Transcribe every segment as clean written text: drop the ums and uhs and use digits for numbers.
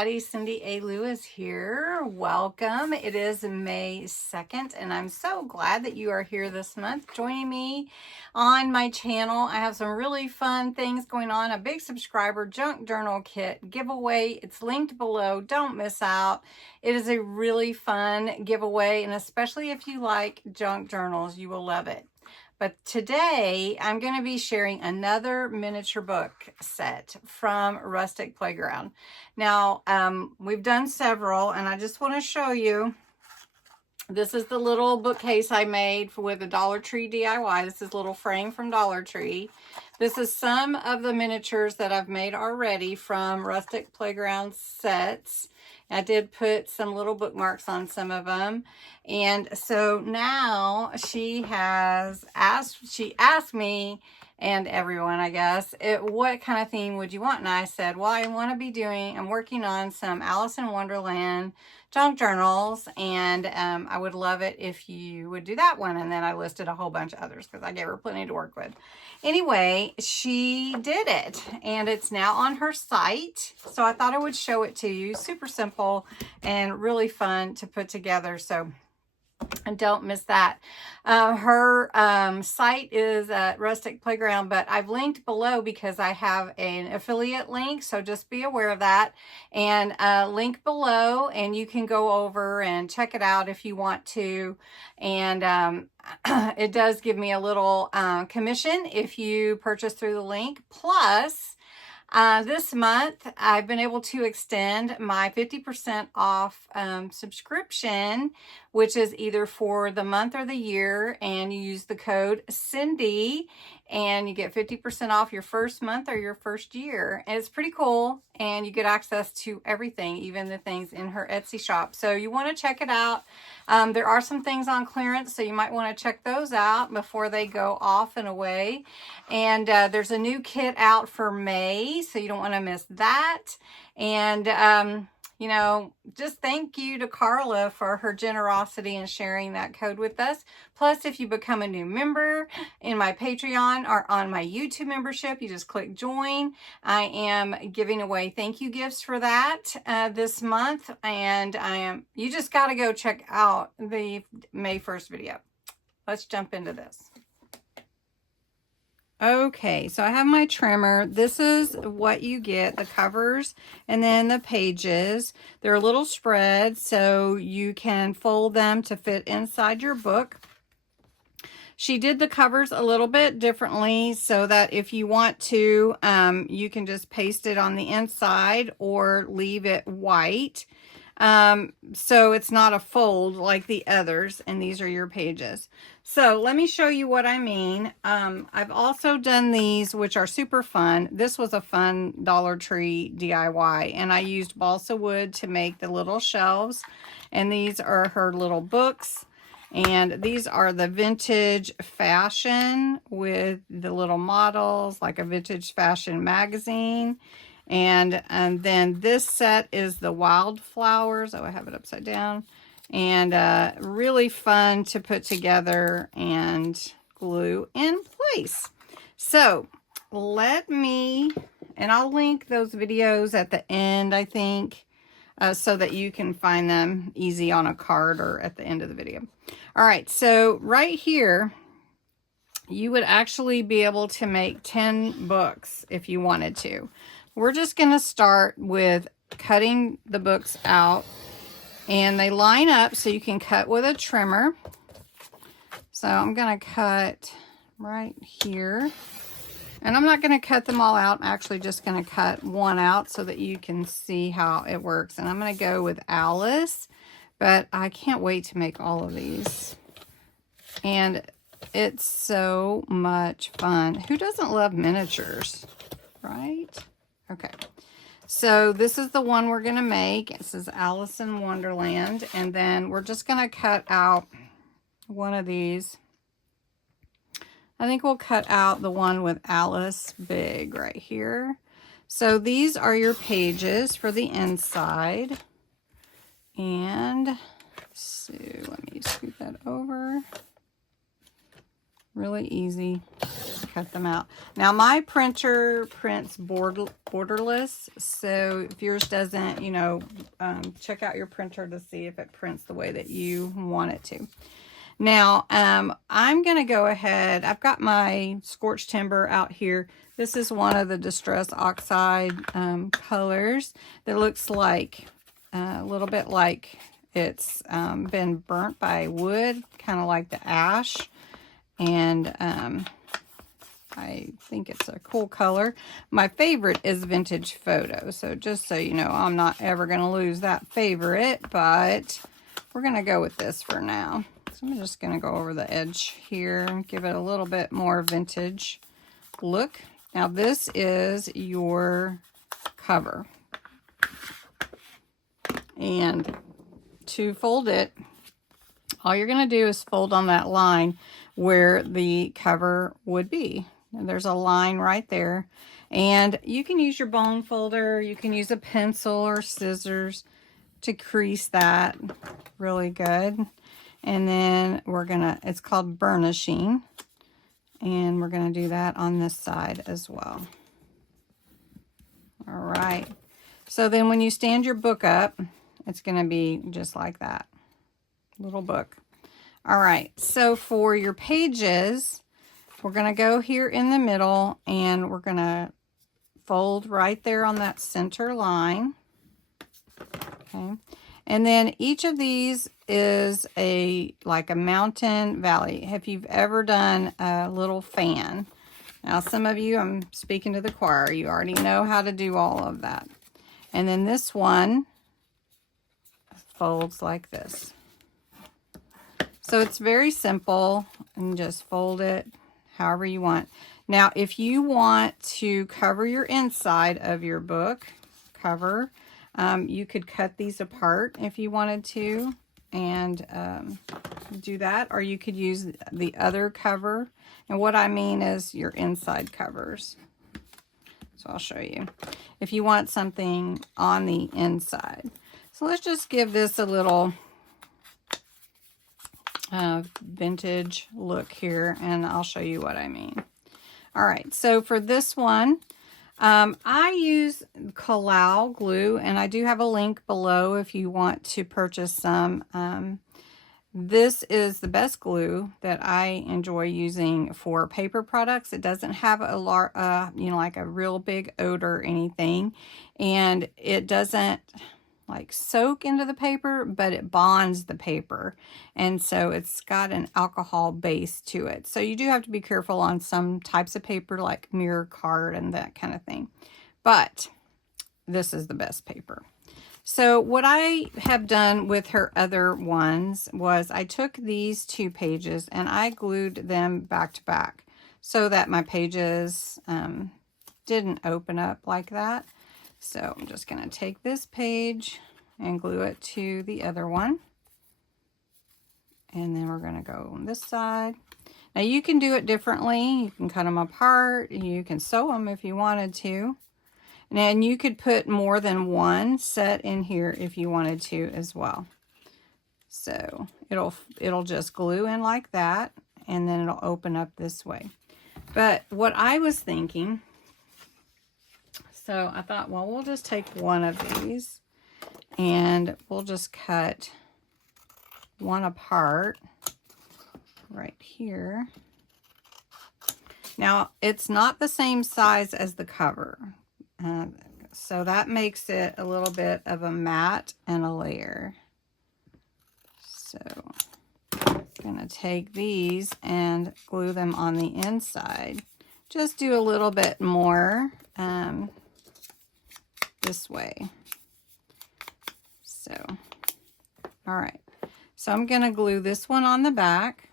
everybody. Cindy A. Lewis here. Welcome. It is May 2nd, and I'm so glad that you are here this month joining me on my channel. I have some really fun things going on. A big subscriber junk journal kit giveaway. It's linked below. Don't miss out. It is a really fun giveaway, and especially if you like junk journals, you will love it. But today I'm going to be sharing another miniature book set from Rustic Playground. Now, we've done several, and I just want to show you. This is the little bookcase I made with a Dollar Tree DIY. This is a little frame from Dollar Tree. This is some of the miniatures that I've made already from Rustic Playground sets. I did put some little bookmarks on some of them. And so now she asked me and everyone, I guess, what kind of theme would you want? And I said, well, I'm working on some Alice in Wonderland junk journals, and I would love it if you would do that one. And then I listed a whole bunch of others because I gave her plenty to work with. Anyway, she did it, and it's now on her site. So I thought I would show it to you. Super simple and really fun to put together. So and don't miss that. Her site is at Rustic Playground, but I've linked below because I have an affiliate link, so just be aware of that. And link below, and you can go over and check it out if you want to. And it does give me a little commission if you purchase through the link. Plus, this month, I've been able to extend my 50% off subscription, which is either for the month or the year, and you use the code Cindy, and you get 50% off your first month or your first year. And it's pretty cool, and you get access to everything, even the things in her Etsy shop. So you want to check it out. There are some things on clearance, so you might want to check those out before they go off and away. And there's a new kit out for May, so you don't want to miss that. And you know, just thank you to Carla for her generosity in sharing that code with us. Plus, if you become a new member in my Patreon or on my YouTube membership, you just click join. I am giving away thank you gifts for that this month. And you just got to go check out the May 1st video. Let's jump into this. Okay, so I have my trimmer. This is what you get, the covers and then the pages. They're a little spread, so you can fold them to fit inside your book. She did the covers a little bit differently so that if you want to, you can just paste it on the inside or leave it white. So it's not a fold like the others, and these are your pages. So let me show you what I mean. I've also done these, which are super fun. This was a fun Dollar Tree DIY, and I used balsa wood to make the little shelves, and these are her little books. And these are the vintage fashion with the little models, like a vintage fashion magazine. And then this set is the wildflowers. Oh, I have it upside down. And really fun to put together and glue in place. So and I'll link those videos at the end, I think, so that you can find them easy on a card or at the end of the video. All right, so right here, you would actually be able to make 10 books if you wanted to. We're just going to start with cutting the books out, and they line up so you can cut with a trimmer. So I'm going to cut right here, and I'm not going to cut them all out. I'm actually just going to cut one out so that you can see how it works. And I'm going to go with Alice, but I can't wait to make all of these. And it's so much fun. Who doesn't love miniatures, right? Okay, so this is the one we're going to make. This is Alice in Wonderland, and then we're just going to cut out one of these. I think we'll cut out the one with Alice big right here. So these are your pages for the inside. And so let me scoot that over. Really easy. cut them out. Now my printer prints borderless, so if yours doesn't, you know, check out your printer to see if it prints the way that you want it to. Now, I'm going to go ahead. I've got my scorched timber out here. This is one of the Distress Oxide colors that looks like a little bit like it's been burnt by wood, kind of like the ash. And I think it's a cool color. My favorite is Vintage Photo. So just so you know, I'm not ever going to lose that favorite, but we're going to go with this for now. So I'm just going to go over the edge here and give it a little bit more vintage look. Now this is your cover. And to fold it, all you're going to do is fold on that line where the cover would be. And there's a line right there. And you can use your bone folder, you can use a pencil or scissors to crease that really good. And then we're gonna, it's called burnishing, and we're gonna do that on this side as well. All right, so then when you stand your book up, it's gonna be just like that little book. All right, so for your pages, we're gonna go here in the middle, and we're gonna fold right there on that center line. Okay. And then each of these is like a mountain valley. If you've ever done a little fan. Now some of you, I'm speaking to the choir, you already know how to do all of that. And then this one folds like this. So it's very simple, and just fold it however you want. Now if you want to cover your inside of your book cover, you could cut these apart if you wanted to, and do that, or you could use the other cover. And what I mean is your inside covers. So I'll show you if you want something on the inside. So let's just give this a little vintage look here, and I'll show you what I mean. All right, so for this one, I use Carla glue, and I do have a link below if you want to purchase some. This is the best glue that I enjoy using for paper products. It doesn't have a you know, like a real big odor or anything, and it doesn't like soak into the paper, but it bonds the paper, and so it's got an alcohol base to it. So you do have to be careful on some types of paper like mirror card and that kind of thing, but this is the best paper. So what I have done with her other ones was I took these 2 pages and I glued them back to back so that my pages didn't open up like that. So I'm just going to take this page and glue it to the other one. And then we're going to go on this side. Now you can do it differently. You can cut them apart. You can sew them if you wanted to. And you could put more than one set in here if you wanted to as well. So it'll just glue in like that, and then it'll open up this way. But what I was thinking, so I thought, well, we'll just take one of these and we'll just cut one apart right here. Now, it's not the same size as the cover. So that makes it a little bit of a matte and a layer. So I'm going to take these and glue them on the inside. Just do a little bit more this way. So, all right. So I'm going to glue this one on the back.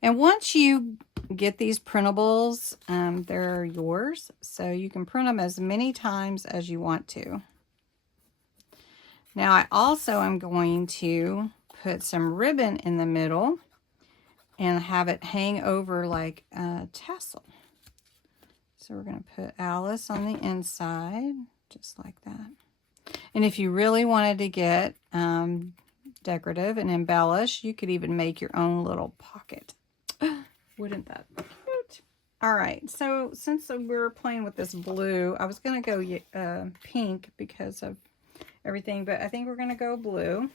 And once you get these printables, they're yours. So you can print them as many times as you want to. Now I also am going to put some ribbon in the middle and have it hang over like a tassel. So we're going to put Alice on the inside, just like that. And if you really wanted to get decorative and embellish, you could even make your own little pocket. Wouldn't that be cute? All right, so since we're playing with this blue, I was going to go pink because of everything, but I think we're going to go blue.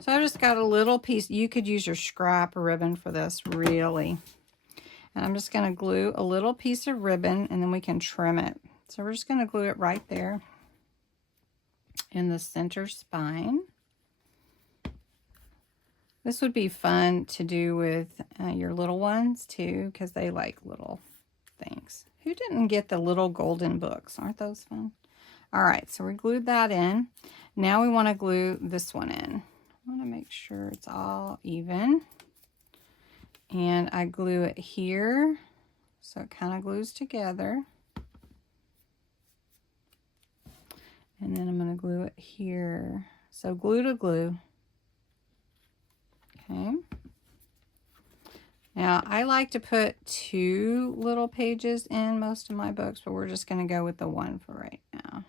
So I just got a little piece. You could use your scrap ribbon for this, really. And I'm just going to glue a little piece of ribbon, and then we can trim it. So we're just going to glue it right there in the center spine. This would be fun to do with your little ones too, because they like little things. Who didn't get the little golden books? Aren't those fun? All right, so we glued that in. Now we want to glue this one in. I want to make sure it's all even. And I glue it here, so it kind of glues together. And then I'm going to glue it here. So glue to glue. Okay. Now, I like to put 2 little pages in most of my books, but we're just going to go with the 1 for right now.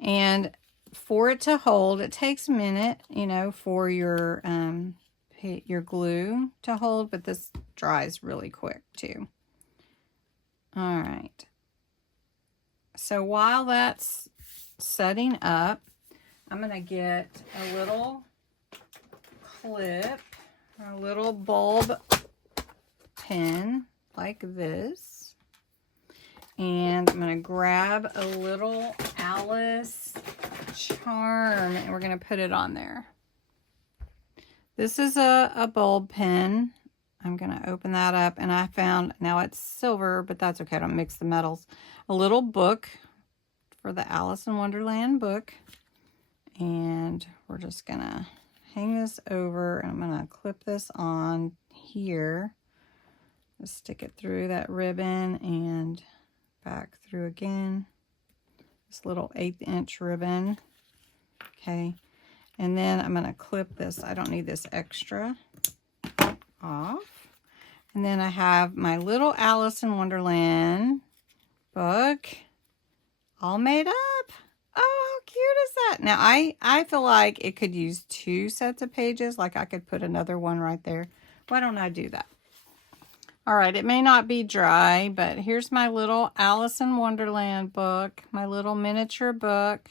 And for it to hold, it takes a minute, you know, for your glue to hold, but this dries really quick too. All right. So while that's setting up, I'm going to get a little clip, a little bulb pin like this. And I'm going to grab a little Alice charm and we're going to put it on there. This is a bulb pin. I'm going to open that up, and I found, now it's silver, but that's okay. I don't mix the metals. A little book for the Alice in Wonderland book. And we're just going to hang this over, and I'm going to clip this on here. Just stick it through that ribbon and back through again. This little 1/8 inch ribbon. Okay. And then I'm going to clip this. I don't need this extra off. And then I have my little Alice in Wonderland book all made up. Oh, how cute is that? Now, I feel like it could use 2 sets of pages. Like I could put another one right there. Why don't I do that? All right, it may not be dry, but here's my little Alice in Wonderland book, my little miniature book.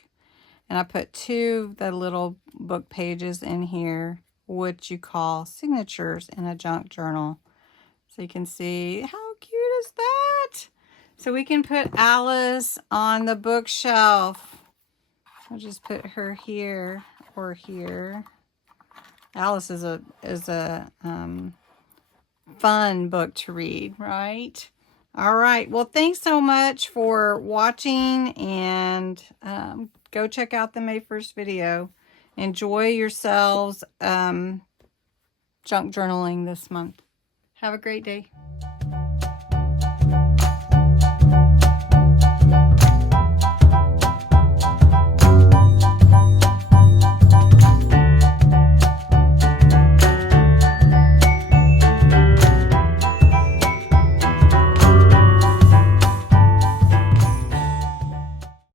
And I put 2 of the little book pages in here, which you call signatures in a junk journal. So you can see, how cute is that? So we can put Alice on the bookshelf. I'll just put her here or here. Alice is a fun book to read, right? All right. Well, thanks so much for watching, and go check out the May 1st video. Enjoy yourselves junk journaling this month. Have a great day.